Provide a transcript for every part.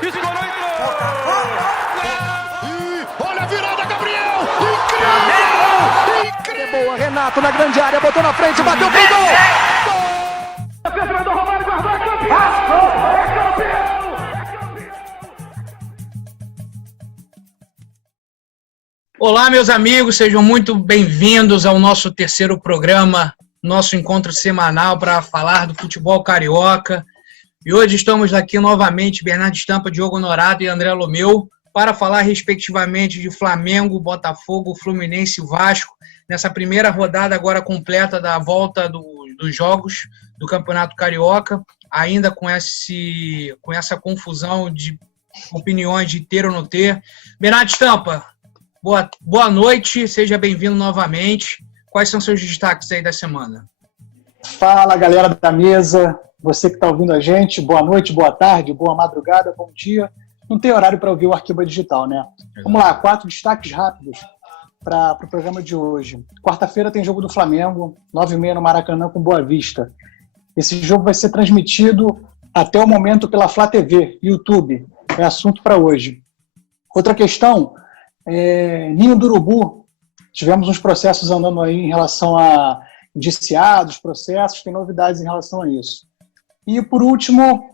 Escorou, entrou! Olha a virada, Gabriel! Incrível! Incrível! Boa, Renato na grande área, botou na frente, bateu pro gol! Gol! Romário Barbosa, campeão! Olá, meus amigos, sejam muito bem-vindos ao nosso terceiro programa, nosso encontro semanal para falar do futebol carioca. E hoje estamos aqui novamente, Bernardo Stampa, Diogo Honorato e André Lomeu, para falar respectivamente de Flamengo, Botafogo, Fluminense e Vasco, nessa primeira rodada agora completa da volta dos jogos do Campeonato Carioca, ainda com essa confusão de opiniões de ter ou não ter. Bernardo Stampa, boa noite, seja bem-vindo novamente. Quais são seus destaques aí da semana? Fala, galera da mesa, você que está ouvindo a gente, boa noite, boa tarde, boa madrugada, bom dia. Não tem horário para ouvir o Arquiba Digital, né? Vamos lá, 4 destaques rápidos para o programa de hoje. Quarta-feira tem jogo do Flamengo, 9h30 no Maracanã com Boa Vista. Esse jogo vai ser transmitido até o momento pela Flá TV, YouTube. É assunto para hoje. Outra questão... Ninho do Urubu, tivemos uns processos andando aí em relação a indiciados, processos, tem novidades em relação a isso. E por último,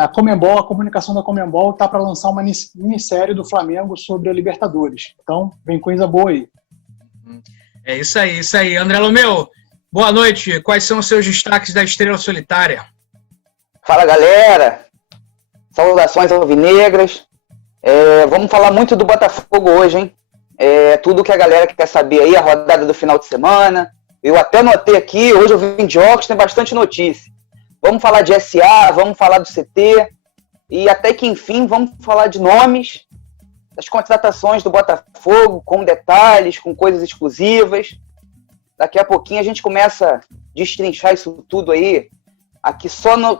a Conmebol, a comunicação da Conmebol está para lançar uma minissérie do Flamengo sobre a Libertadores. Então, vem coisa boa aí. É isso aí. André Lomeu, boa noite. Quais são os seus destaques da Estrela Solitária? Fala, galera. Saudações alvinegras. Vamos falar muito do Botafogo hoje, hein? Tudo que a galera quer saber aí, a rodada do final de semana. Eu até notei aqui, hoje eu vim de óculos, tem bastante notícia. Vamos falar de SA, vamos falar do CT e até que, enfim, vamos falar de nomes, das contratações do Botafogo, com detalhes, com coisas exclusivas. Daqui a pouquinho a gente começa a destrinchar isso tudo aí. Aqui só no...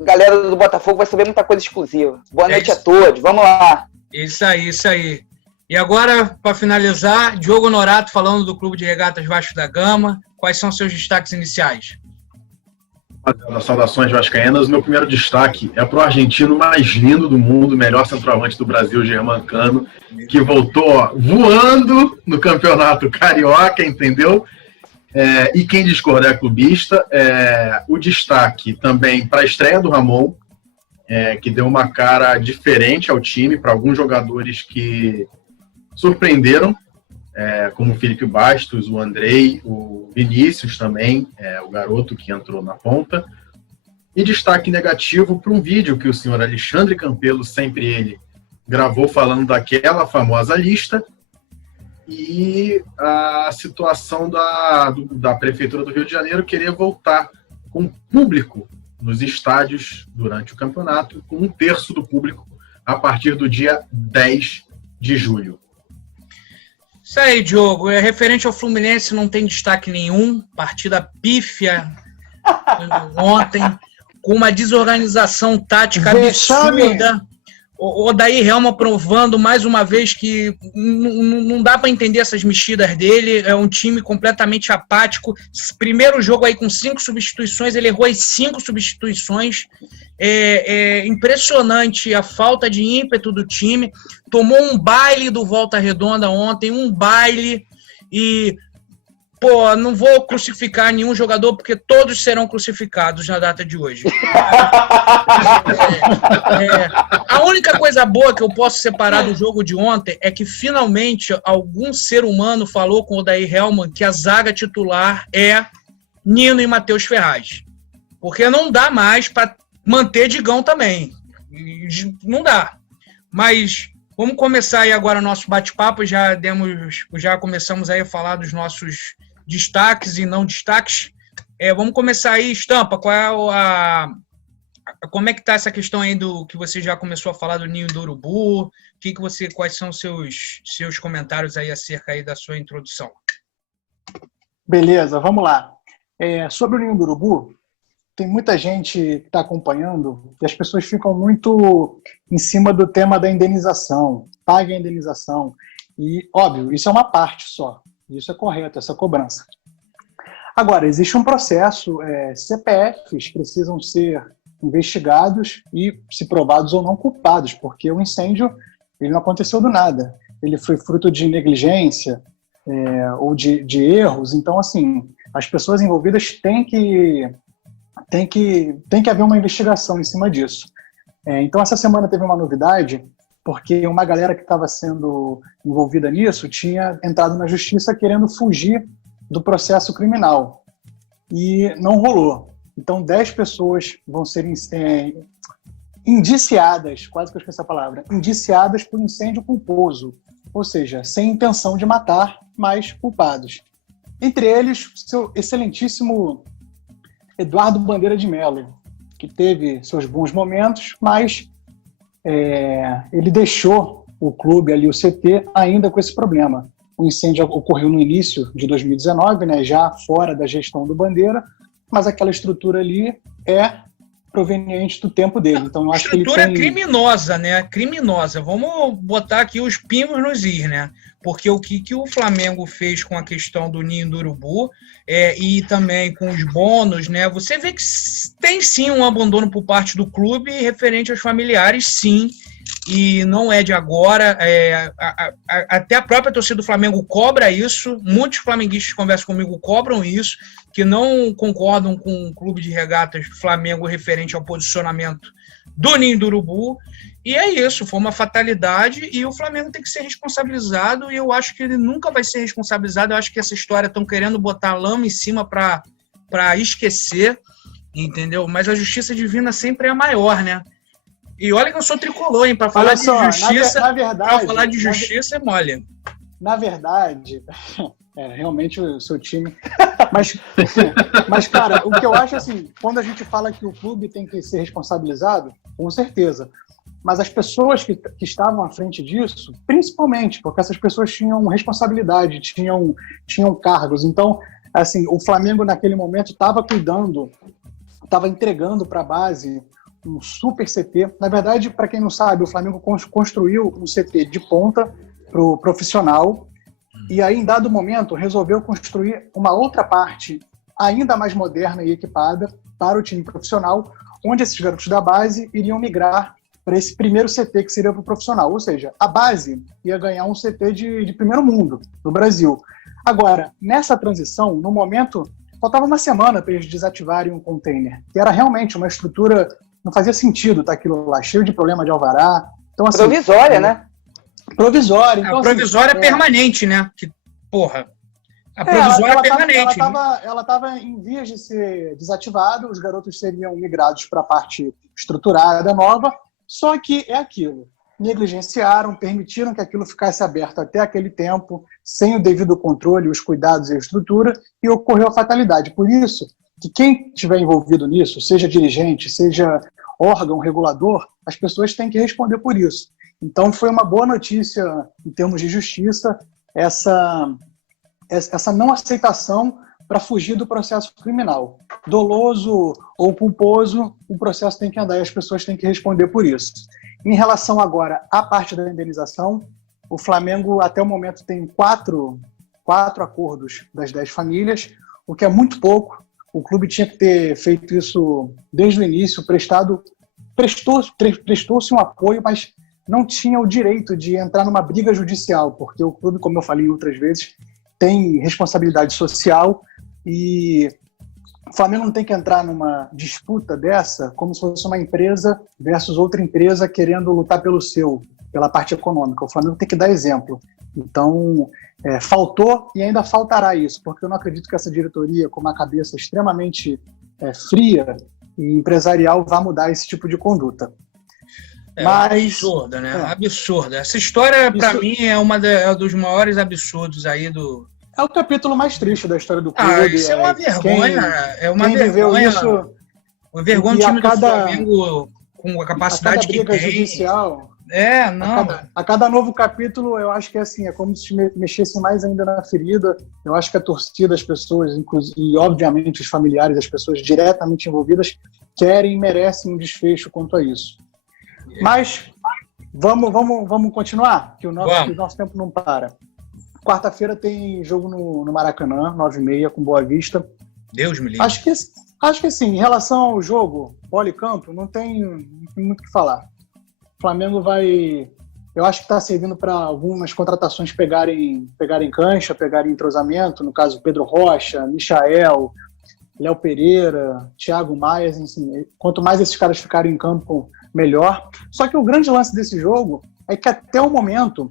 Galera do Botafogo vai saber muita coisa exclusiva. Boa noite a todos, vamos lá. Isso aí. E agora, para finalizar, Diogo Honorato falando do Clube de Regatas Vasco da Gama. Quais são seus destaques iniciais? Saudações vascaínas. O meu primeiro destaque é para o argentino mais lindo do mundo, melhor centroavante do Brasil, Germancano, que voltou voando no Campeonato Carioca, entendeu? E quem discorda é clubista. O destaque também para a estreia do Ramon, que deu uma cara diferente ao time, para alguns jogadores que surpreenderam, como o Felipe Bastos, o Andrei, o Vinícius também, o garoto que entrou na ponta. E destaque negativo para um vídeo que o senhor Alexandre Campelo, sempre ele, gravou falando daquela famosa lista, e a situação da Prefeitura do Rio de Janeiro querer voltar com público nos estádios durante o campeonato, com 1/3 do público a partir do dia 10 de julho. Isso aí, Diogo. Referente ao Fluminense, não tem destaque nenhum. Partida pífia ontem, com uma desorganização tática absurda. O Odair Helma provando mais uma vez que não dá para entender essas mexidas dele. É um time completamente apático. Primeiro jogo aí com 5 substituições, ele errou as 5 substituições. É impressionante a falta de ímpeto do time. Tomou um baile do Volta Redonda ontem, um baile. E, não vou crucificar nenhum jogador, porque todos serão crucificados na data de hoje. A única coisa boa que eu posso separar do jogo de ontem é que, finalmente, algum ser humano falou com o Odair Helman que a zaga titular é Nino e Matheus Ferraz. Porque não dá mais para manter Digão também. Não dá. Mas vamos começar aí agora o nosso bate-papo. Já começamos aí a falar dos nossos destaques e não destaques. Vamos começar aí, Stampa, como é que tá essa questão aí do que você já começou a falar do Ninho do Urubu? Quais são os seus comentários aí acerca aí da sua introdução? Beleza, vamos lá. Sobre o Ninho do Urubu, tem muita gente que está acompanhando e as pessoas ficam muito em cima do tema da indenização. Pague a indenização. E, óbvio, isso é uma parte só. Isso é correto, essa cobrança. Agora, existe um processo, CPFs precisam ser investigados e, se provados ou não, culpados, porque o incêndio ele não aconteceu do nada. Ele foi fruto de negligência ou de erros. Então, assim, as pessoas envolvidas têm que haver uma investigação em cima disso. Então, essa semana teve uma novidade, porque uma galera que estava sendo envolvida nisso tinha entrado na justiça querendo fugir do processo criminal. E não rolou. Então, 10 pessoas vão ser indiciadas, quase que eu esqueci a palavra, indiciadas por incêndio culposo, ou seja, sem intenção de matar, mas culpados. Entre eles, seu excelentíssimo Eduardo Bandeira de Mello, que teve seus bons momentos, mas ele deixou o clube ali, o CT, ainda com esse problema. O incêndio ocorreu no início de 2019, né, já fora da gestão do Bandeira, mas aquela estrutura ali é proveniente do tempo dele. Então, eu acho que ele estrutura tem... criminosa, né? Criminosa. Vamos botar aqui os pingos nos is, né? Porque o que o Flamengo fez com a questão do Ninho do Urubu e também com os bônus, né? Você vê que tem sim um abandono por parte do clube referente aos familiares, sim. E não é de agora. Até a própria torcida do Flamengo cobra isso. Muitos flamenguistas que conversam comigo cobram isso, que não concordam com o clube de regatas do Flamengo referente ao posicionamento do Ninho do Urubu. E é isso, foi uma fatalidade e o Flamengo tem que ser responsabilizado e eu acho que ele nunca vai ser responsabilizado. Eu acho que essa história estão querendo botar lama em cima para esquecer, entendeu? Mas a justiça divina sempre é a maior, né? E olha que eu sou tricolor, hein? Para falar de justiça, falar de justiça é mole. Na verdade, realmente o seu time... Mas, cara, o que eu acho assim, quando a gente fala que o clube tem que ser responsabilizado, com certeza. Mas as pessoas que estavam à frente disso, principalmente, porque essas pessoas tinham responsabilidade, tinham cargos. Então, assim, o Flamengo naquele momento estava cuidando, estava entregando para a base um super CT. Na verdade, para quem não sabe, o Flamengo construiu um CT de ponta para o profissional e aí, em dado momento, resolveu construir uma outra parte ainda mais moderna e equipada para o time profissional, onde esses garotos da base iriam migrar para esse primeiro CT que seria para o profissional. Ou seja, a base ia ganhar um CT de primeiro mundo no Brasil. Agora, nessa transição, no momento, faltava uma semana para eles desativarem um container, que era realmente uma estrutura... Não fazia sentido tá aquilo lá, cheio de problema de alvará. Então, assim, provisória, né? Provisória. Então, a provisória é permanente, né? Que, porra, a provisória é permanente. Ela estava em vias de ser desativada, os garotos seriam migrados para a parte estruturada nova, só que é aquilo. Negligenciaram, permitiram que aquilo ficasse aberto até aquele tempo, sem o devido controle, os cuidados e a estrutura, e ocorreu a fatalidade. Por isso, que quem estiver envolvido nisso, seja dirigente, seja órgão regulador, as pessoas têm que responder por isso. Então, foi uma boa notícia, em termos de justiça, essa não aceitação para fugir do processo criminal. Doloso ou culposo, o processo tem que andar e as pessoas têm que responder por isso. Em relação agora à parte da indenização, o Flamengo, até o momento, tem quatro acordos das 10 famílias, o que é muito pouco. O clube tinha que ter feito isso desde o início, prestou-se um apoio, mas não tinha o direito de entrar numa briga judicial, porque o clube, como eu falei outras vezes, tem responsabilidade social e o Flamengo não tem que entrar numa disputa dessa como se fosse uma empresa versus outra empresa querendo lutar pela parte econômica. O Flamengo tem que dar exemplo. Então, faltou e ainda faltará isso, porque eu não acredito que essa diretoria, com uma cabeça extremamente fria e empresarial, vá mudar esse tipo de conduta. Absurda, né? Absurda. Essa história, para mim, é dos maiores absurdos aí do... É o capítulo mais triste da história do clube. Isso é uma vergonha. Quem viveu isso... Uma vergonha do time do Flamengo com a capacidade que tem. Judicial... não. A cada novo capítulo, eu acho que é como se mexesse mais ainda na ferida. Eu acho que a torcida, as pessoas, e obviamente os familiares, as pessoas diretamente envolvidas, querem e merecem um desfecho quanto a isso. Mas vamos continuar, que o nosso tempo não para. Quarta-feira tem jogo no Maracanã, 9h30, com Boa Vista. Deus me livre. Acho que Acho que assim, em relação ao jogo, bola e campo, não tem muito o que falar. O Flamengo vai... Eu acho que está servindo para algumas contratações pegarem cancha, pegarem entrosamento, no caso Pedro Rocha, Michael, Léo Pereira, Thiago Maia, assim, quanto mais esses caras ficarem em campo, melhor. Só que o grande lance desse jogo é que até o momento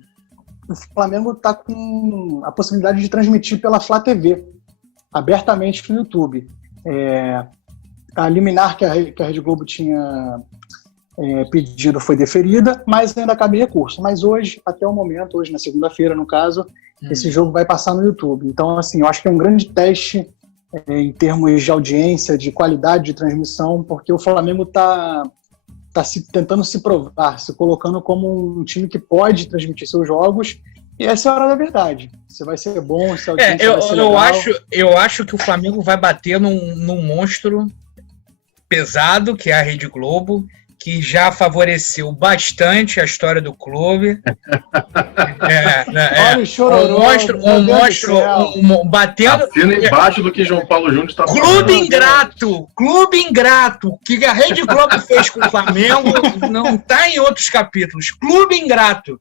o Flamengo está com a possibilidade de transmitir pela Flá TV, abertamente no YouTube. A liminar que a Rede Globo tinha pedido foi deferida, mas ainda cabe recurso. Mas hoje, até o momento, hoje na segunda-feira, no caso, esse jogo vai passar no YouTube. Então, assim, eu acho que é um grande teste em termos de audiência, de qualidade de transmissão, porque o Flamengo está tentando se provar, se colocando como um time que pode transmitir seus jogos, e essa é a hora da verdade. Se vai ser bom, se a audiência vai ser legal. Eu acho que o Flamengo vai bater num monstro pesado, que é a Rede Globo, que já favoreceu bastante a história do clube. Olha o chororô, um monstro batendo... Assina embaixo do que João Paulo Júnior está falando. Clube ingrato, o que a Rede Globo fez com o Flamengo não está em outros capítulos. Clube ingrato.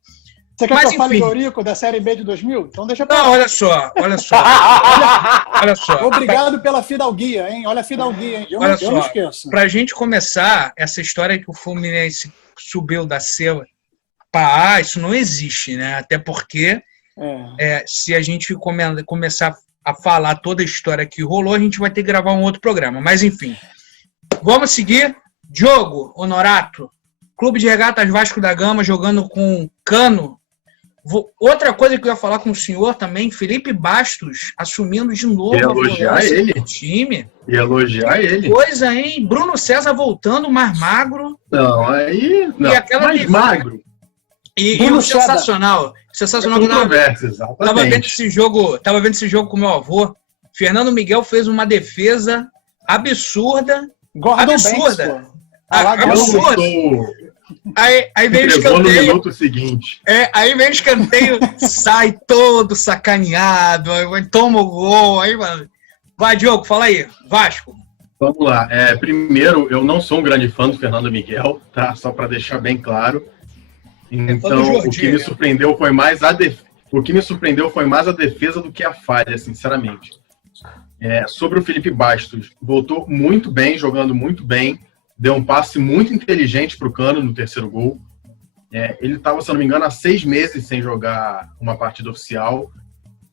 Você quer que eu fale do Eurico da Série B de 2000? Então deixa pra lá. Não, olha só. Olha só. Obrigado pela fidalguia, hein? Olha a fidalguia, hein? Eu não esqueço. Pra gente começar, essa história que o Fluminense subiu da C para A, isso não existe, né? Até porque se a gente começar a falar toda a história que rolou, a gente vai ter que gravar um outro programa. Mas, enfim. Vamos seguir. Diogo Honorato, Clube de Regatas Vasco da Gama, jogando com Cano. Outra coisa que eu ia falar com o senhor também, Felipe Bastos assumindo de novo o time. E elogiar ele. Coisa, hein? Bruno César voltando, mais magro. Não, aí... Não, e aquela mais magro. E o sensacional. Sensacional que eu tava vendo esse jogo com meu avô. Fernando Miguel fez uma defesa absurda. Absurda. Aí vem o escanteio. No minuto seguinte. Aí vem o escanteio, sai todo sacaneado, aí toma o gol, aí, mano. Vai, Diogo, fala aí. Vasco. Vamos lá. Primeiro, eu não sou um grande fã do Fernando Miguel, tá? Só para deixar bem claro. Então, o que me surpreendeu foi mais a defesa do que a falha, sinceramente. Sobre o Felipe Bastos, voltou muito bem, jogando muito bem. Deu um passe muito inteligente para o Cano no terceiro gol. Ele estava, se não me engano, há 6 meses sem jogar uma partida oficial.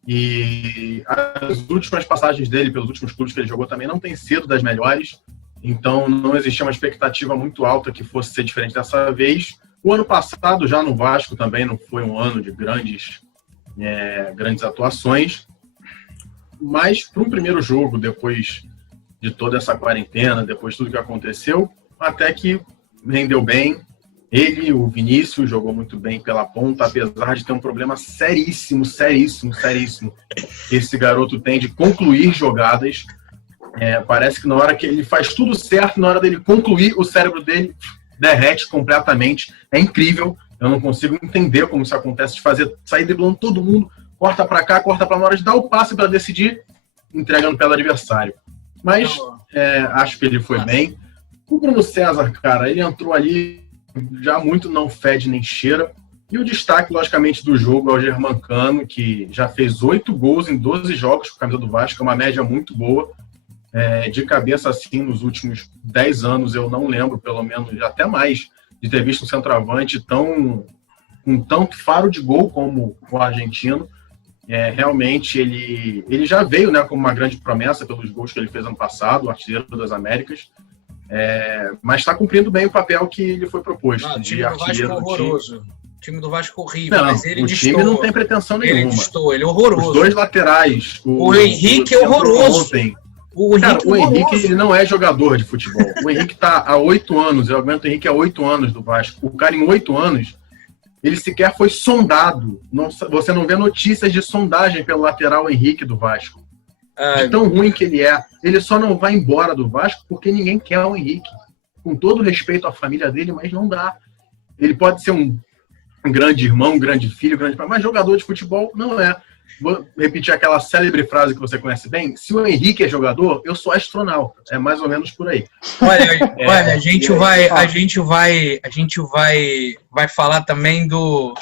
E as últimas passagens dele pelos últimos clubes que ele jogou também não têm sido das melhores. Então não existia uma expectativa muito alta que fosse ser diferente dessa vez. O ano passado, já no Vasco, também não foi um ano de grandes atuações. Mas para um primeiro jogo, depois de toda essa quarentena, depois de tudo que aconteceu, até que rendeu bem. Ele, o Vinícius, jogou muito bem pela ponta, apesar de ter um problema seríssimo. Esse garoto tem de concluir jogadas. Parece que na hora que ele faz tudo certo, na hora dele concluir, o cérebro dele derrete completamente. É incrível. Eu não consigo entender como isso acontece, de sair driblando todo mundo, corta para cá, corta para lá, na hora de dar o passe para decidir, entrega no pé do adversário. Mas acho que ele foi bem. O Bruno César, cara, ele entrou ali já muito não fede nem cheira. E o destaque, logicamente, do jogo é o Germancano, que já fez 8 gols em 12 jogos com a camisa do Vasco, é uma média muito boa. De cabeça, assim, nos últimos 10 anos, eu não lembro, pelo menos, até mais, de ter visto um centroavante com tanto faro de gol como o argentino. Realmente ele já veio, né, como uma grande promessa pelos gols que ele fez ano passado, o artilheiro das Américas, mas está cumprindo bem o papel que ele foi proposto, de artilheiro do time. O time do Vasco horrível, não, mas ele time não tem pretensão nenhuma. Ele é horroroso. Os 2 laterais. O Henrique é horroroso. Ontem, o Henrique ele não é jogador de futebol. O Henrique está há 8 anos, eu aguento o Henrique há 8 anos do Vasco. O cara em 8 anos... ele sequer foi sondado. Você não vê notícias de sondagem pelo lateral Henrique do Vasco. De tão ruim que ele é. Ele só não vai embora do Vasco porque ninguém quer o Henrique. Com todo respeito à família dele, mas não dá. Ele pode ser um grande irmão, um grande filho, mas jogador de futebol não é. vou repetir aquela célebre frase que você conhece bem, se o Henrique é jogador, eu sou astronauta. É mais ou menos por aí. Olha, a gente vai falar também do...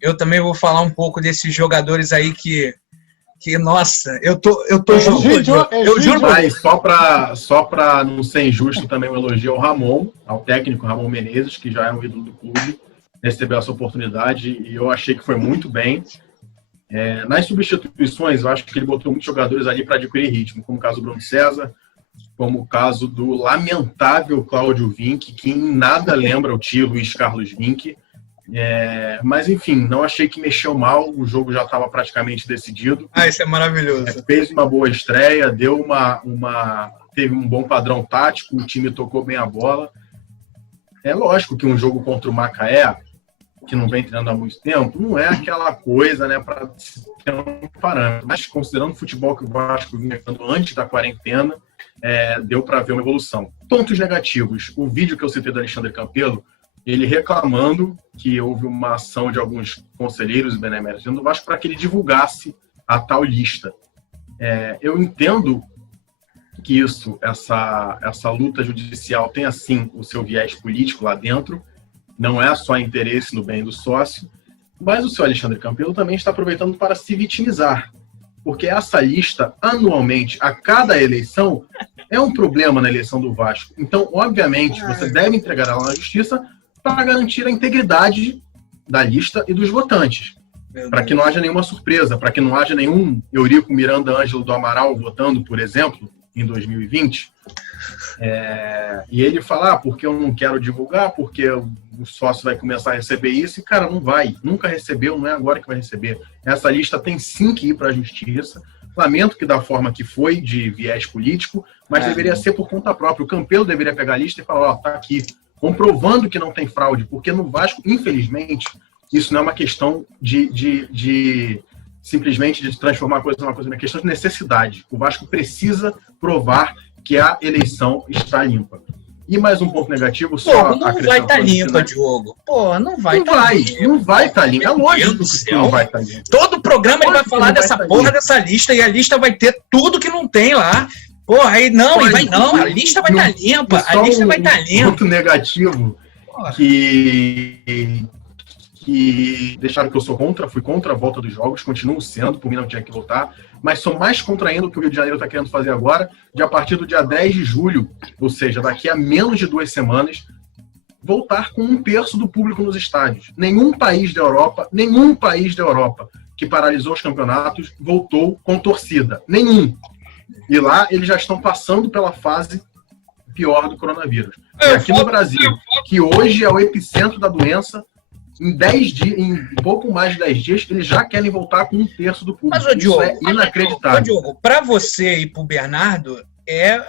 Eu também vou falar um pouco desses jogadores aí que nossa, eu juro. Mas só pra não ser injusto, também um elogio ao Ramon, ao técnico Ramon Menezes, que já é um ídolo do clube, recebeu essa oportunidade e eu achei que foi muito bem. Nas substituições, eu acho que ele botou muitos jogadores ali para adquirir ritmo, como o caso do Bruno César, como o caso do lamentável Cláudio Vinck, que em nada lembra o tio Luiz Carlos Vinck. Mas enfim, não achei que mexeu mal, o jogo já estava praticamente decidido. Isso é maravilhoso. Fez uma boa estreia, deu teve um bom padrão tático, o time tocou bem a bola. É lógico que um jogo contra o Macaé, que não vem treinando há muito tempo, não é aquela coisa, né, para ter um parâmetro. Mas considerando o futebol que o Vasco vinha jogando antes da quarentena, deu para ver uma evolução. Pontos negativos. O vídeo que eu citei do Alexandre Campelo, ele reclamando que houve uma ação de alguns conselheiros e beneméritos do Vasco para que ele divulgasse a tal lista. Eu entendo que essa luta judicial tem, assim, o seu viés político lá dentro, não é só interesse no bem do sócio, mas o seu Alexandre Campelo também está aproveitando para se vitimizar, porque essa lista, anualmente, a cada eleição, é um problema na eleição do Vasco. Então, obviamente, você deve entregar ela na justiça para garantir a integridade da lista e dos votantes, para que não haja nenhuma surpresa, para que não haja nenhum Eurico Miranda Ângelo do Amaral votando, por exemplo, em 2020, e ele falar, porque eu não quero divulgar, porque o sócio vai começar a receber isso, e cara, não vai, nunca recebeu, não é agora que vai receber. Essa lista tem sim que ir para a justiça. Lamento que da forma que foi, de viés político, mas deveria ser por conta própria. O Campelo deveria pegar a lista e falar, tá aqui, comprovando que não tem fraude, porque no Vasco, infelizmente, isso não é uma questão de simplesmente de transformar a coisa numa coisa, é uma questão de necessidade. O Vasco precisa provar que a eleição está limpa. E mais um ponto negativo, só não vai estar limpa, Diogo. Não vai estar limpa. É lógico que não vai estar limpa. Todo programa ele vai falar dessa porra dessa lista, e a lista vai ter tudo que não tem lá. Aí não, a lista vai estar limpa. A lista vai estar limpa. Ponto negativo que deixaram que eu fui contra a volta dos jogos, continuo sendo, por mim não tinha que voltar, mas sou mais contra ainda o que o Rio de Janeiro está querendo fazer agora, de a partir do dia 10 de julho, ou seja, daqui a menos de 2 semanas, voltar com 1/3 do público nos estádios. Nenhum país da Europa que paralisou os campeonatos voltou com torcida. Nenhum. E lá eles já estão passando pela fase pior do coronavírus. E aqui no Brasil, que hoje é o epicentro da doença, em 10 dias, em pouco mais de 10 dias, eles já querem voltar com 1/3 do público. Mas, Diogo, isso é inacreditável. Diogo, para você e para o Bernardo, é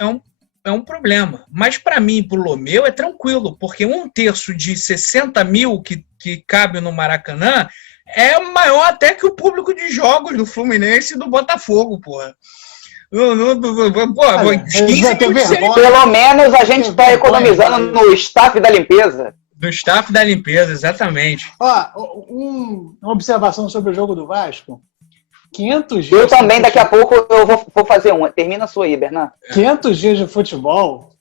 um problema. Mas para mim e para o Lomeu é tranquilo, porque 1/3 de 60 mil que cabe no Maracanã é maior até que o público de jogos do Fluminense e do Botafogo, porra. Pelo menos a gente está economizando no staff da limpeza. Do staff da limpeza, exatamente. Uma observação sobre o jogo do Vasco. 500 dias. Eu também, daqui a pouco, eu vou fazer uma. Termina a sua aí, Bernardo. 500 dias de futebol.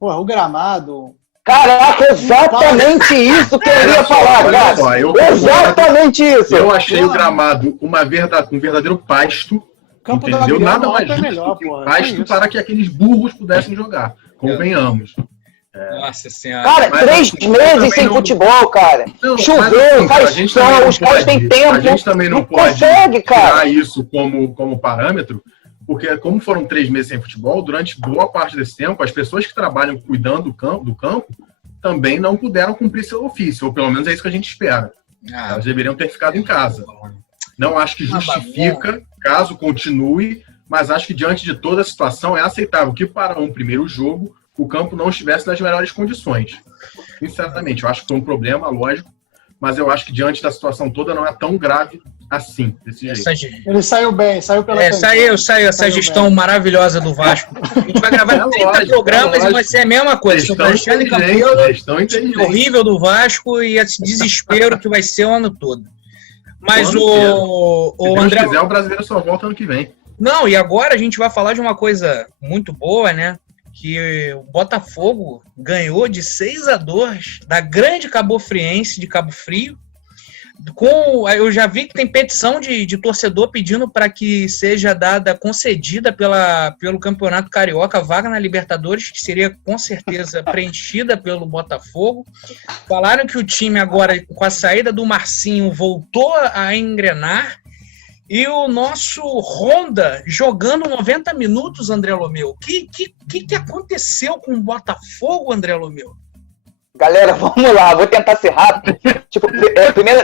O gramado. Caraca, exatamente isso que eu ia falar, cara. Exatamente isso. Eu achei o gramado um verdadeiro pasto. Campo entendeu? Nada mais justo melhor, que pasto para que aqueles burros pudessem jogar. Convenhamos. Nossa senhora. Cara, 3 meses sem futebol, cara. Choveu, faz sol, os caras têm tempo. A gente também não pode tirar isso como parâmetro, porque como foram 3 meses sem futebol, durante boa parte desse tempo, as pessoas que trabalham cuidando do campo também não puderam cumprir seu ofício, ou pelo menos é isso que a gente espera. Elas deveriam ter ficado em casa. Não acho que justifica, caso continue, mas acho que diante de toda a situação é aceitável que para um primeiro jogo o campo não estivesse nas melhores condições. Sinceramente, eu acho que foi um problema, lógico, mas eu acho que diante da situação toda não é tão grave assim, desse jeito. Ele saiu bem, saiu pela saiu essa gestão bem. Maravilhosa do Vasco. A gente vai gravar 30 programas e vai ser a mesma coisa. Gestão horrível do Vasco e esse desespero que vai ser o ano todo. Mas Se o Deus André... quiser, o brasileiro só volta ano que vem. Não, e agora a gente vai falar de uma coisa muito boa, né? Que o Botafogo ganhou de 6-2 da grande Cabo Friense de Cabo Frio. Eu já vi que tem petição de torcedor pedindo para que seja concedida pelo Campeonato Carioca, vaga na Libertadores, que seria com certeza preenchida pelo Botafogo. Falaram que o time agora, com a saída do Marcinho, voltou a engrenar. E o nosso Honda jogando 90 minutos, André Lomeu. O que aconteceu com o Botafogo, André Lomeu? Galera, vamos lá, vou tentar ser rápido.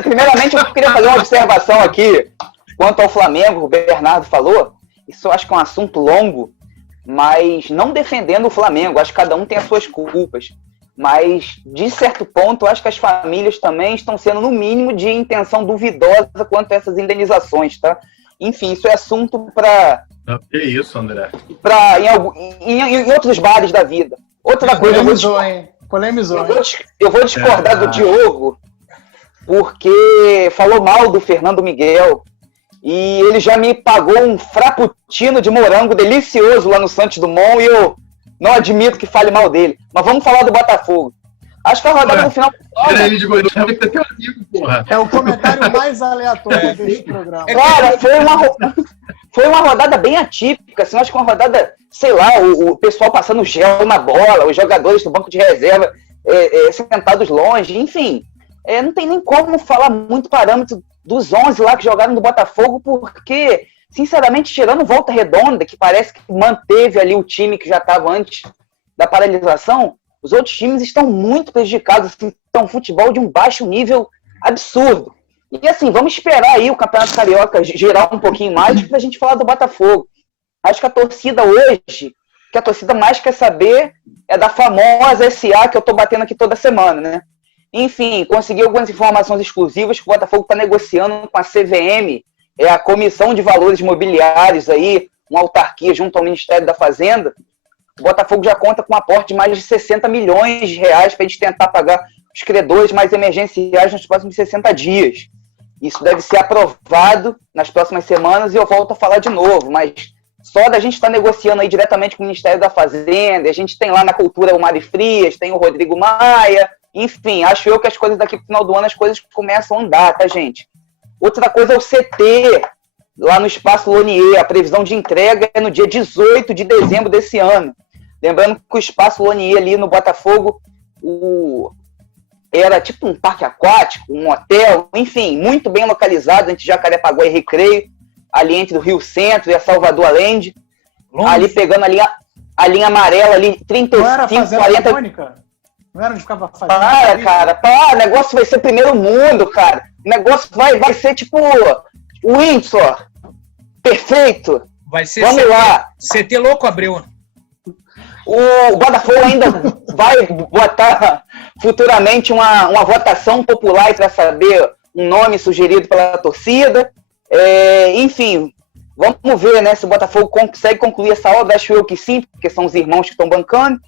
Primeiramente, eu queria fazer uma observação aqui quanto ao Flamengo, o Bernardo falou. Isso eu acho que é um assunto longo, mas não defendendo o Flamengo, acho que cada um tem as suas culpas. Mas, de certo ponto, eu acho que as famílias também estão sendo, no mínimo, de intenção duvidosa quanto a essas indenizações, tá? Enfim, isso é assunto para... Que isso, André? Em outros bares da vida. Outra coisa... Polemizou, eu vou discordar do Diogo, porque falou mal do Fernando Miguel, e ele já me pagou um frappuccino de morango delicioso lá no Santos Dumont, e eu não admito que fale mal dele. Mas vamos falar do Botafogo. Acho que a rodada no final... É o comentário mais aleatório desse programa. Cara, foi uma rodada bem atípica, assim, acho que uma rodada, sei lá, o pessoal passando gel na bola, os jogadores do banco de reserva sentados longe, enfim. Não tem nem como falar muito parâmetro dos 11 lá que jogaram do Botafogo, porque, sinceramente, tirando Volta Redonda, que parece que manteve ali o time que já estava antes da paralisação, os outros times estão muito prejudicados, assim, estão futebol de um baixo nível absurdo. E assim, vamos esperar aí o Campeonato Carioca girar um pouquinho mais para a gente falar do Botafogo. Acho que a torcida hoje, que a torcida mais quer saber é da famosa SA que eu estou batendo aqui toda semana, né? Enfim, consegui algumas informações exclusivas que o Botafogo está negociando com a CVM, a Comissão de Valores Mobiliários aí, uma autarquia junto ao Ministério da Fazenda. O Botafogo já conta com um aporte de mais de 60 milhões de reais para a gente tentar pagar os credores mais emergenciais nos próximos 60 dias. Isso deve ser aprovado nas próximas semanas e eu volto a falar de novo, mas só da gente estar negociando aí diretamente com o Ministério da Fazenda, a gente tem lá na cultura o Mari Frias, tem o Rodrigo Maia, enfim, acho eu que as coisas daqui pro final do ano, as coisas começam a andar, tá, gente? Outra coisa é o CT, lá no Espaço Lonier, a previsão de entrega é no dia 18 de dezembro desse ano. Lembrando que o Espaço Lonier ali no Botafogo, era tipo um parque aquático, um hotel, enfim, muito bem localizado entre Jacarepaguá e Recreio, ali entre o Rio Centro e a Salvador Allende, ali pegando a linha amarela ali, 35, não era 40... Mônica? Não era onde ficava fazendo? Para, o negócio vai ser primeiro mundo, cara. O negócio vai ser tipo o Windsor, perfeito. Vai ser Vamos lá. CT louco, Abreu. O Botafogo ainda vai botar futuramente uma votação popular para saber um nome sugerido pela torcida. Enfim, vamos ver, né, se o Botafogo consegue concluir essa obra. Acho eu que sim, porque são os irmãos que estão bancando.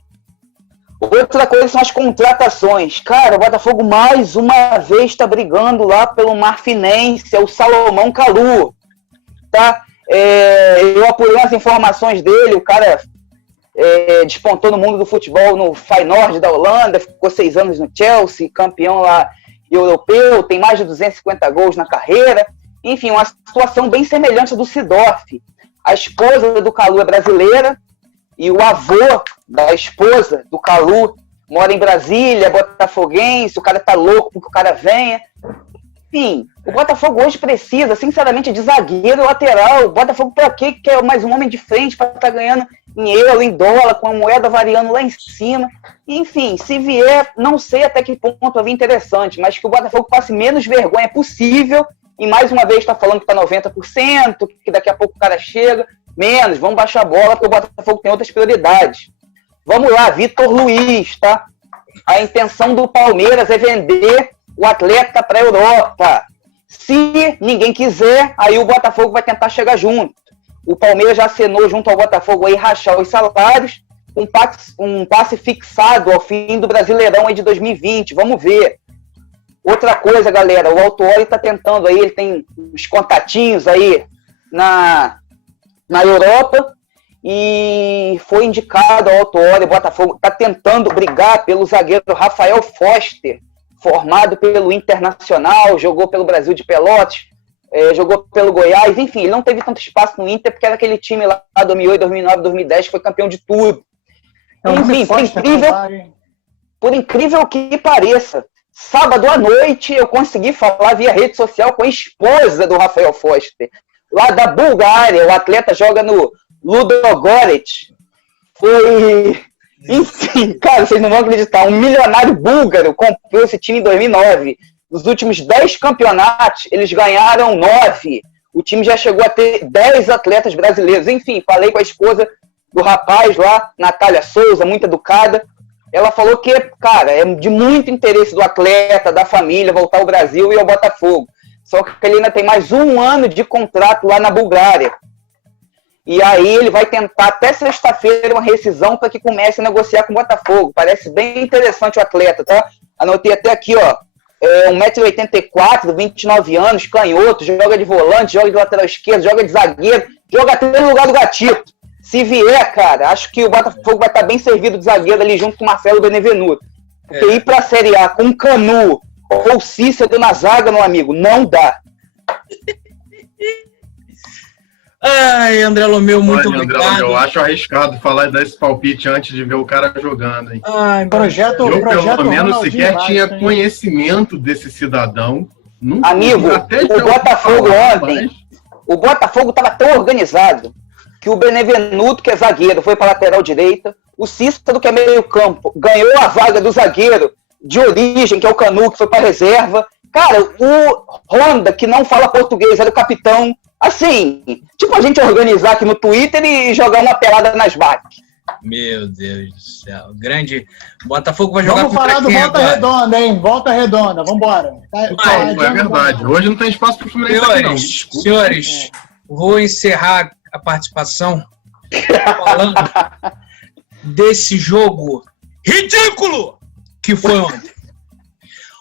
Outra coisa são as contratações. Cara, o Botafogo mais uma vez está brigando lá pelo Marfinense, é o Salomão Kalou. Tá? Eu apurei as informações dele, o cara... despontou no mundo do futebol no Feyenoord da Holanda, ficou 6 anos no Chelsea, campeão lá europeu, tem mais de 250 gols na carreira. Enfim, uma situação bem semelhante à do Seedorf. A esposa do Kalou é brasileira e o avô da esposa do Kalou mora em Brasília, botafoguense, o cara tá louco porque o cara venha. Enfim, o Botafogo hoje precisa, sinceramente, de zagueiro lateral. O Botafogo pra quê? Quer mais um homem de frente para estar ganhando em euro, em dólar, com a moeda variando lá em cima. Enfim, se vier, não sei até que ponto vai vir interessante, mas que o Botafogo passe menos vergonha possível. E mais uma vez está falando que está 90%, que daqui a pouco o cara chega. Menos, vamos baixar a bola, porque o Botafogo tem outras prioridades. Vamos lá, Vitor Luiz, tá? A intenção do Palmeiras é vender o atleta para a Europa. Se ninguém quiser, aí o Botafogo vai tentar chegar junto. O Palmeiras já assinou junto ao Botafogo aí rachar os salários, um passe fixado ao fim do Brasileirão aí de 2020. Vamos ver. Outra coisa, galera, o Autuori está tentando aí, ele tem uns contatinhos aí na Europa e foi indicado ao Autuori. O Botafogo está tentando brigar pelo zagueiro Rafael Foster, formado pelo Internacional, jogou pelo Brasil de Pelotas, jogou pelo Goiás, enfim, ele não teve tanto espaço no Inter porque era aquele time lá 2008, 2009, 2010 que foi campeão de tudo. Enfim, por incrível que pareça, sábado à noite eu consegui falar via rede social com a esposa do Rafael Foster, lá da Bulgária. O atleta joga no Ludogorets. Foi... Enfim, cara, vocês não vão acreditar. Um milionário búlgaro comprou esse time em 2009. Nos últimos 10 campeonatos, eles ganharam 9. O time já chegou a ter 10 atletas brasileiros. Enfim, falei com a esposa do rapaz lá, Natália Souza, muito educada. Ela falou que, cara, é de muito interesse do atleta, da família, voltar ao Brasil e ao Botafogo. Só que ele ainda tem mais 1 ano de contrato lá na Bulgária. E aí ele vai tentar até sexta-feira uma rescisão para que comece a negociar com o Botafogo. Parece bem interessante o atleta, tá? Anotei até aqui, ó. 1,84m, 29 anos, canhoto, joga de volante, joga de lateral esquerdo, joga de zagueiro, joga até no lugar do Gatito. Se vier, cara, acho que o Botafogo vai estar bem servido de zagueiro ali junto com o Marcelo Benevenuto. Porque ir pra Série A com Canu ou Cícero na zaga, meu amigo, não dá. Ai, André Lomeu, muito obrigado. André Lomeu, eu acho arriscado falar desse palpite antes de ver o cara jogando, hein? Ai, projeto pelo menos sequer Vasco, tinha hein? Conhecimento desse cidadão. Nunca, amigo, o Botafogo ontem, o Botafogo estava tão organizado que o Benevenuto, que é zagueiro, foi para lateral direita. O Cícero, que é meio campo, ganhou a vaga do zagueiro de origem, que é o Canu, que foi para reserva. Cara, o Honda, que não fala português, era o capitão. Assim, tipo a gente organizar aqui no Twitter e jogar uma pelada nas baques. Meu Deus do céu. Grande. Botafogo vai jogar Vamos falar do Volta Redonda, hein? Volta Redonda, vambora. É verdade. Hoje não tem espaço para o Fluminense. Senhores, vou encerrar a participação falando desse jogo ridículo que foi ontem.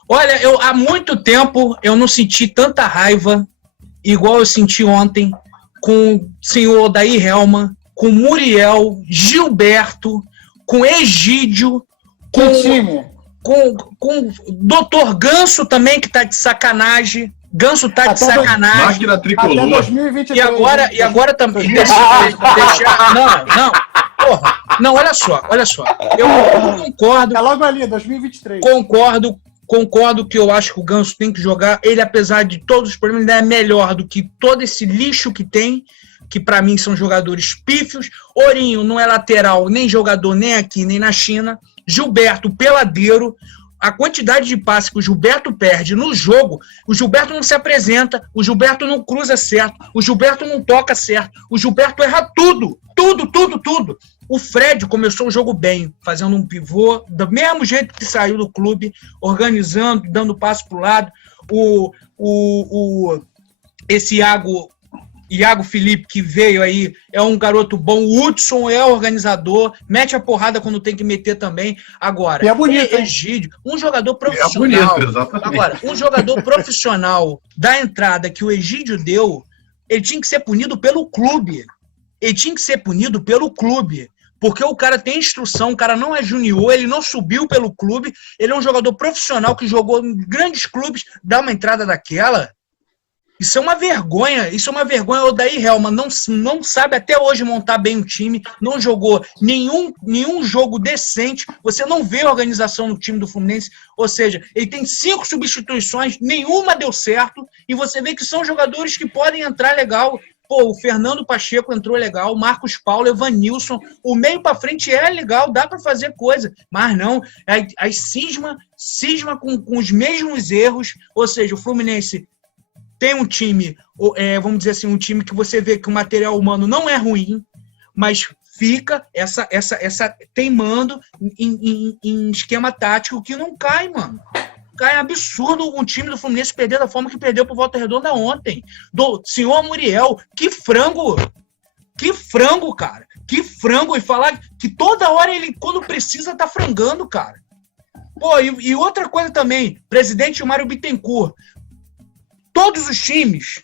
Olha, há muito tempo eu não senti tanta raiva igual eu senti ontem com o senhor Odair Helman, com Muriel, Gilberto, com Egídio, com o Dr. Ganso também, que tá de sacanagem. Ganso tá de sacanagem. Máquina tricolor. Até 2023, e agora também. Não. Porra, não, olha só. Eu concordo. É logo ali, 2023. Concordo que eu acho que o Ganso tem que jogar. Ele, apesar de todos os problemas, ainda é melhor do que todo esse lixo que tem, que pra mim são jogadores pífios. Ourinho não é lateral, nem jogador, nem aqui, nem na China. Gilberto, peladeiro. A quantidade de passes que o Gilberto perde no jogo, o Gilberto não se apresenta, o Gilberto não cruza certo, o Gilberto não toca certo, o Gilberto erra tudo. O Fred começou o jogo bem, fazendo um pivô, do mesmo jeito que saiu do clube, organizando, dando passo pro lado. Esse Iago Felipe, que veio aí, é um garoto bom. O Hudson é organizador, mete a porrada quando tem que meter também. Agora, e é bonito, Egídio, um jogador profissional. É bonito, exatamente. Agora, um jogador profissional da entrada que o Egídio deu, ele tinha que ser punido pelo clube. Porque o cara tem instrução, o cara não é junior, ele não subiu pelo clube, ele é um jogador profissional que jogou em grandes clubes, dá uma entrada daquela. Isso é uma vergonha. O Odair Helman não sabe até hoje montar bem o time, não jogou nenhum jogo decente, você não vê a organização no time do Fluminense, ou seja, ele tem 5 substituições, nenhuma deu certo, e você vê que são jogadores que podem entrar legal. Pô, o Fernando Pacheco entrou legal, o Marcos Paulo, Evanilson, o meio pra frente é legal, dá pra fazer coisa, mas não, aí cisma com os mesmos erros, ou seja, o Fluminense tem um time, vamos dizer assim, um time que você vê que o material humano não é ruim, mas fica essa teimando em esquema tático que não cai, mano. Cai, é absurdo um time do Fluminense perder da forma que perdeu pro Volta Redonda ontem. Do senhor Muriel, que frango, cara. Que frango, e falar que toda hora ele, quando precisa, tá frangando, cara. Pô, e outra coisa também, presidente Mário Bittencourt. Todos os times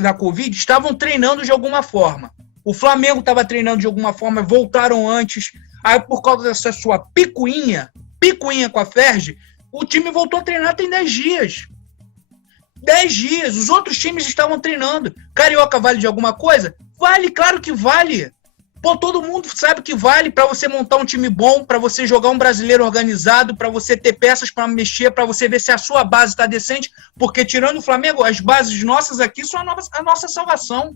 da Covid estavam treinando de alguma forma. O Flamengo estava treinando de alguma forma, voltaram antes. Aí, por causa dessa sua picuinha com a Ferg, o time voltou a treinar tem 10 dias. 10 dias. Os outros times estavam treinando. Carioca vale de alguma coisa? Vale, claro que vale. Pô, todo mundo sabe que vale para você montar um time bom, para você jogar um brasileiro organizado, para você ter peças para mexer, para você ver se a sua base está decente, porque tirando o Flamengo, as bases nossas aqui são a nossa salvação.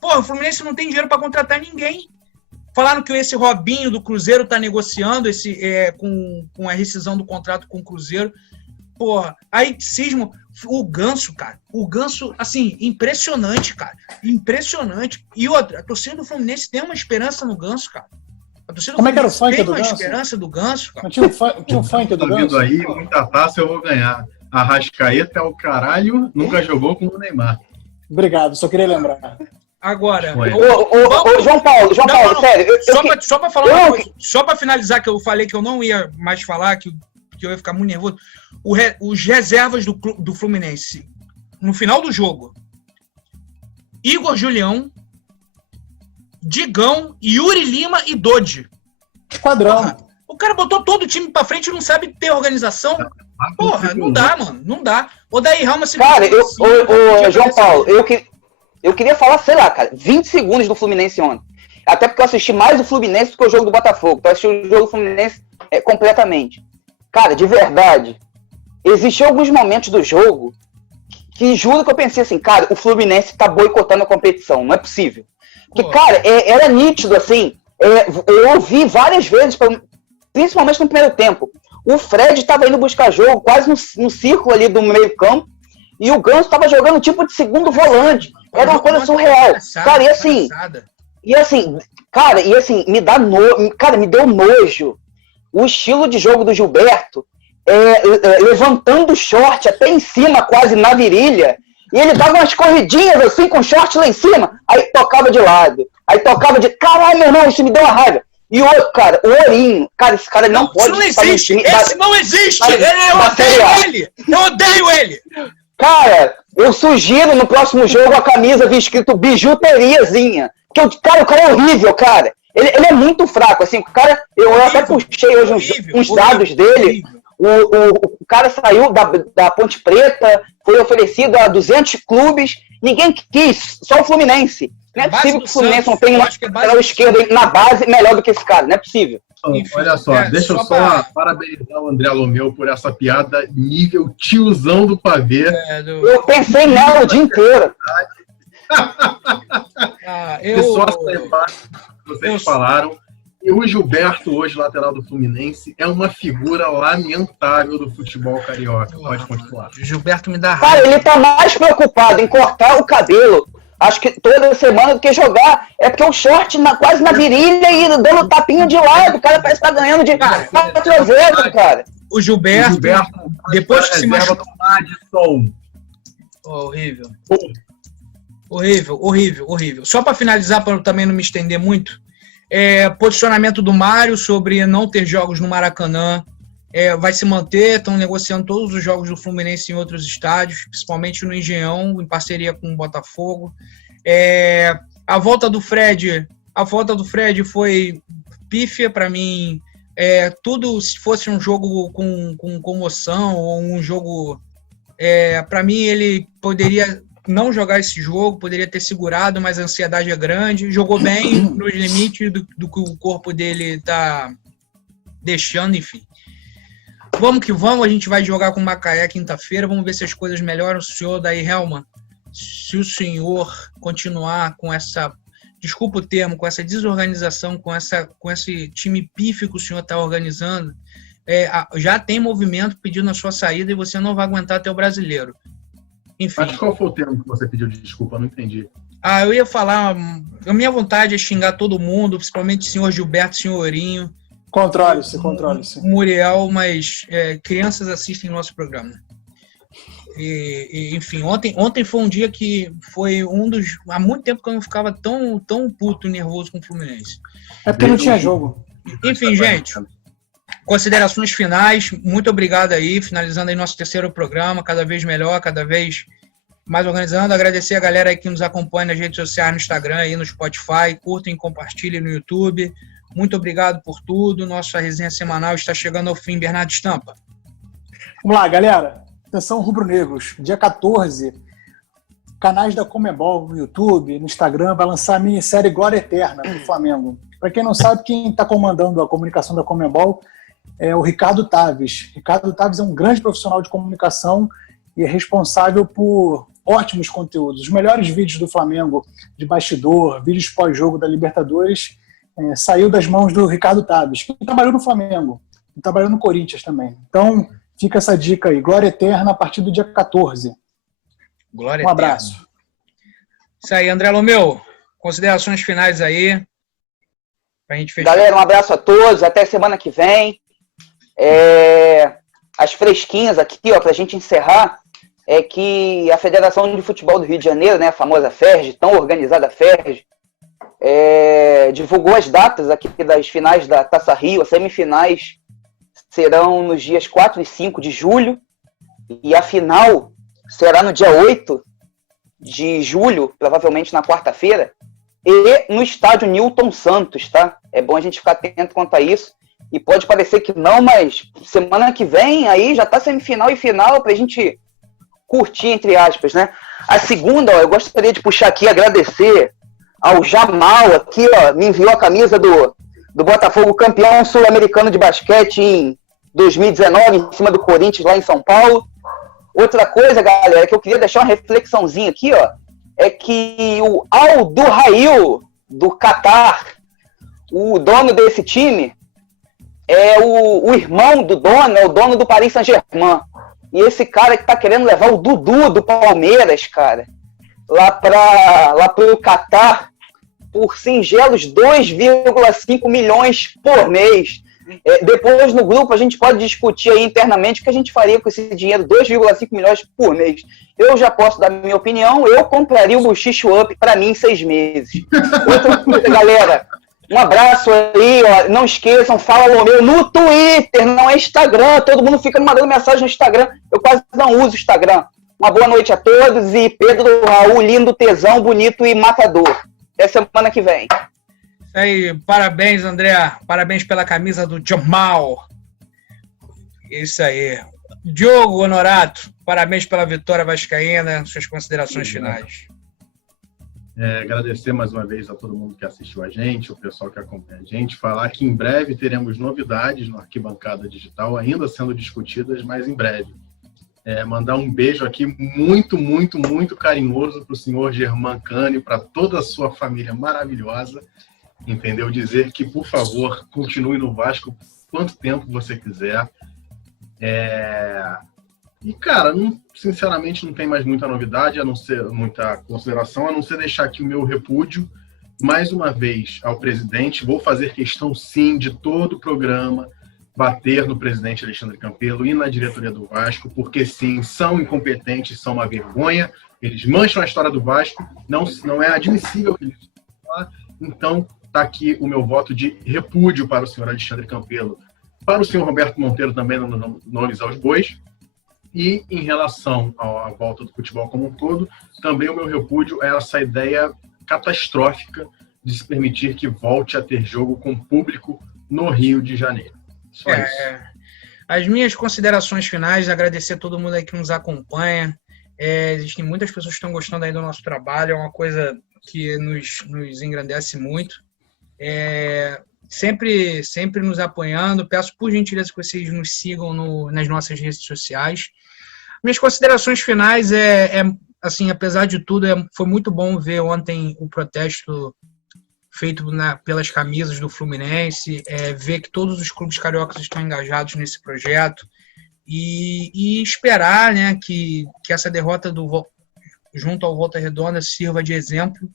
Pô, o Fluminense não tem dinheiro para contratar ninguém. Falaram que esse Robinho do Cruzeiro está negociando com a rescisão do contrato com o Cruzeiro. Porra, aí cismo. O Ganso, cara. O Ganso, assim, impressionante, cara. Impressionante. E outra, a torcida do Fluminense tem uma esperança no Ganso, cara. A torcida do Como é que era o Fluminense funk tem do uma Ganso? esperança do Ganso, cara. Não tinha um funk do Tá Ganso? vindo aí, muita taça eu vou ganhar. Arrascaeta é o caralho, nunca jogou com o Neymar. Obrigado, só queria lembrar. Agora... Ué. Ô, João Paulo, Não, sério. Só pra falar uma coisa, só pra finalizar, que eu falei que eu não ia mais falar, que eu ia ficar muito nervoso. Os reservas do Fluminense, no final do jogo, Igor Julião, Digão, Yuri Lima e Dodi. Esquadrão. O cara botou todo o time pra frente e não sabe ter organização. Porra, não dá, mano. Não dá. O daí Rama se... Cara, João Paulo, eu queria falar, sei lá, cara, 20 segundos do Fluminense ontem. Até porque eu assisti mais o Fluminense do que o jogo do Botafogo. Então eu assisti o jogo do Fluminense completamente. Cara, de verdade, existiam alguns momentos do jogo que juro que eu pensei assim, cara, o Fluminense tá boicotando a competição, não é possível. Porque, cara, era nítido, assim, eu ouvi várias vezes, principalmente no primeiro tempo, o Fred tava indo buscar jogo quase no círculo ali do meio campo, e o Ganso tava jogando tipo de segundo volante. Era uma coisa surreal. Cara, me deu nojo o estilo de jogo do Gilberto, levantando o short até em cima, quase na virilha, e ele dava umas corridinhas assim, com o short lá em cima, aí tocava de lado, caralho, meu irmão, isso me deu uma raiva. E o outro, cara, o Ourinho, cara, esse cara não pode... Isso não existe, esse não existe, eu odeio ele. Cara, eu sugiro no próximo jogo a camisa vir escrito bijuteriazinha, porque cara, o cara é horrível, cara. Ele é muito fraco, assim, o cara, eu até puxei hoje uns dados dele, o cara saiu da Ponte Preta, foi oferecido a 200 clubes, ninguém quis, só o Fluminense. Não é possível que o Fluminense não tenha um lateral esquerdo na base melhor do que esse cara, não é possível. Enfim, olha só, deixa eu só parabenizar o André Lomeu por essa piada nível tiozão do pavê. Eu pensei nela o dia inteiro. E só essa imagem que vocês falaram. E o Gilberto, hoje, lateral do Fluminense, é uma figura lamentável do futebol carioca. Pode continuar. O Gilberto me dá raiva. Cara, ele tá mais preocupado em cortar o cabelo, acho que toda semana, do que jogar. É porque o short quase na virilha e dando tapinha de lado. O cara parece que tá ganhando de 4-0, cara. O Gilberto depois que se machucou... Horrível. Horrível. Só para finalizar, para também não me estender muito, posicionamento do Mário sobre não ter jogos no Maracanã vai se manter, estão negociando todos os jogos do Fluminense em outros estádios, principalmente no Engenhão, em parceria com o Botafogo. A volta do Fred foi pífia para mim. Tudo, se fosse um jogo com comoção ou um jogo... para mim, ele poderia não jogar esse jogo, poderia ter segurado, mas a ansiedade é grande. Jogou bem nos limites do que o corpo dele está deixando, enfim. Vamos que vamos, a gente vai jogar com o Macaé quinta-feira, vamos ver se as coisas melhoram. O senhor daí, Helman, se o senhor continuar com essa, desculpa o termo, com essa desorganização, com esse time pífio que o senhor está organizando, já tem movimento pedindo a sua saída e você não vai aguentar até o Brasileiro. Enfim. Mas qual foi o termo que você pediu de desculpa? Eu não entendi. Eu ia falar, a minha vontade é xingar todo mundo, principalmente o senhor Gilberto, o senhor Ourinho. Controle-se. Muriel, mas crianças assistem nosso programa. Enfim, ontem foi um dia que foi há muito tempo que eu não ficava tão puto e nervoso com o Fluminense. É porque não tinha jogo. Enfim, gente, considerações finais. Muito obrigado aí, finalizando aí nosso terceiro programa, cada vez melhor, cada vez mais organizando. Agradecer a galera aí que nos acompanha nas redes sociais, no Instagram, aí no Spotify, curtem, compartilhem no YouTube. Muito obrigado por tudo. Nossa resenha semanal está chegando ao fim. Bernardo Stampa. Vamos lá, galera. Atenção, rubro-negros. Dia 14, canais da Conmebol no YouTube, no Instagram, vai lançar a minissérie Glória Eterna do Flamengo. Para quem não sabe, quem está comandando a comunicação da Conmebol é o Ricardo Taves. Ricardo Taves é um grande profissional de comunicação e é responsável por ótimos conteúdos. Os melhores vídeos do Flamengo, de bastidor, vídeos pós-jogo da Libertadores, saiu das mãos do Ricardo Taves, que trabalhou no Flamengo e trabalhou no Corinthians também. Então, fica essa dica aí. Glória Eterna a partir do dia 14. Glória Um abraço. Eterna. Isso aí, André Lomeu. Considerações finais aí, pra gente fechar. Galera, um abraço a todos. Até semana que vem. As fresquinhas aqui, ó, pra gente encerrar, é que a Federação de Futebol do Rio de Janeiro, né, a famosa FERJ, tão organizada FERJ, divulgou as datas aqui das finais da Taça Rio. As semifinais serão nos dias 4 e 5 de julho e a final será no dia 8 de julho, provavelmente na quarta-feira, e no estádio Newton Santos, tá? É bom a gente ficar atento quanto a isso. E pode parecer que não, mas semana que vem aí já tá semifinal e final pra gente curtir, entre aspas, né? A segunda, ó, eu gostaria de puxar aqui, agradecer ao Jamal aqui, ó, me enviou a camisa do Botafogo, campeão sul-americano de basquete em 2019, em cima do Corinthians, lá em São Paulo. Outra coisa, galera, que eu queria deixar uma reflexãozinha aqui, ó, é que o Al Duhail, do Catar, o dono desse time, é o irmão do dono, é o dono do Paris Saint-Germain. E esse cara que tá querendo levar o Dudu do Palmeiras, cara, lá pro Catar, por singelos 2,5 milhões por mês. Depois no grupo a gente pode discutir aí internamente o que a gente faria com esse dinheiro, 2,5 milhões por mês. Eu já posso dar minha opinião, eu compraria o Buchicho Up para mim em 6 meses. Outra coisa, galera, um abraço aí, ó, não esqueçam, Fala Lomeu no Twitter, não é Instagram, todo mundo fica me mandando mensagem no Instagram, eu quase não uso o Instagram. Uma boa noite a todos e Pedro Raul, lindo, tesão, bonito e matador. Até semana que vem. Isso aí, parabéns, André. Parabéns pela camisa do Jamal. Isso aí. Diogo Honorato, parabéns pela vitória vascaína. Suas considerações finais. Agradecer mais uma vez a todo mundo que assistiu a gente, o pessoal que acompanha a gente. Falar que em breve teremos novidades no Arquibancada Digital, ainda sendo discutidas, mas em breve. Mandar um beijo aqui muito, muito, muito carinhoso para o senhor Germancano e para toda a sua família maravilhosa. Entendeu? Dizer que, por favor, continue no Vasco quanto tempo você quiser. E, cara, sinceramente não tem mais muita novidade, a não ser muita consideração, a não ser deixar aqui o meu repúdio, mais uma vez, ao presidente. Vou fazer questão, sim, de todo o programa bater no presidente Alexandre Campelo e na diretoria do Vasco, porque, sim, são incompetentes, são uma vergonha, eles mancham a história do Vasco, não é admissível que eles façam. Então, está aqui o meu voto de repúdio para o senhor Alexandre Campelo, para o senhor Roberto Monteiro também, no Nomes aos Bois. E em relação à volta do futebol como um todo, também o meu repúdio é essa ideia catastrófica de se permitir que volte a ter jogo com público no Rio de Janeiro. Só isso. As minhas considerações finais, agradecer a todo mundo aí que nos acompanha. Existem muitas pessoas que estão gostando aí do nosso trabalho, é uma coisa que nos engrandece muito. Sempre nos apoiando. Peço por gentileza que vocês nos sigam nas nossas redes sociais. Minhas considerações finais assim, apesar de tudo, foi muito bom ver ontem o protesto feito pelas camisas do Fluminense, ver que todos os clubes cariocas estão engajados nesse projeto e esperar, né, que essa derrota junto ao Volta Redonda sirva de exemplo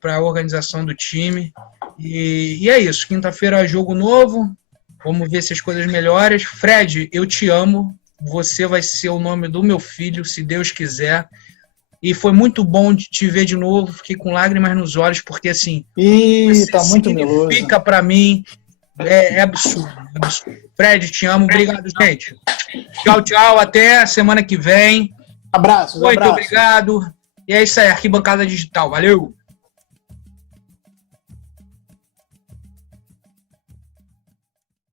para a organização do time. E é isso. Quinta-feira é jogo novo. Vamos ver se as coisas melhoram. Fred, eu te amo. Você vai ser o nome do meu filho, se Deus quiser. E foi muito bom de te ver de novo. Fiquei com lágrimas nos olhos, porque assim. Ih, tá muito meloso. Significa pra mim. É absurdo, é absurdo. Fred, te amo. Obrigado, gente. Tchau, tchau. Até a semana que vem. Abraços, Muito abraços. obrigado. E é isso aí, Arquibancada Digital. Valeu!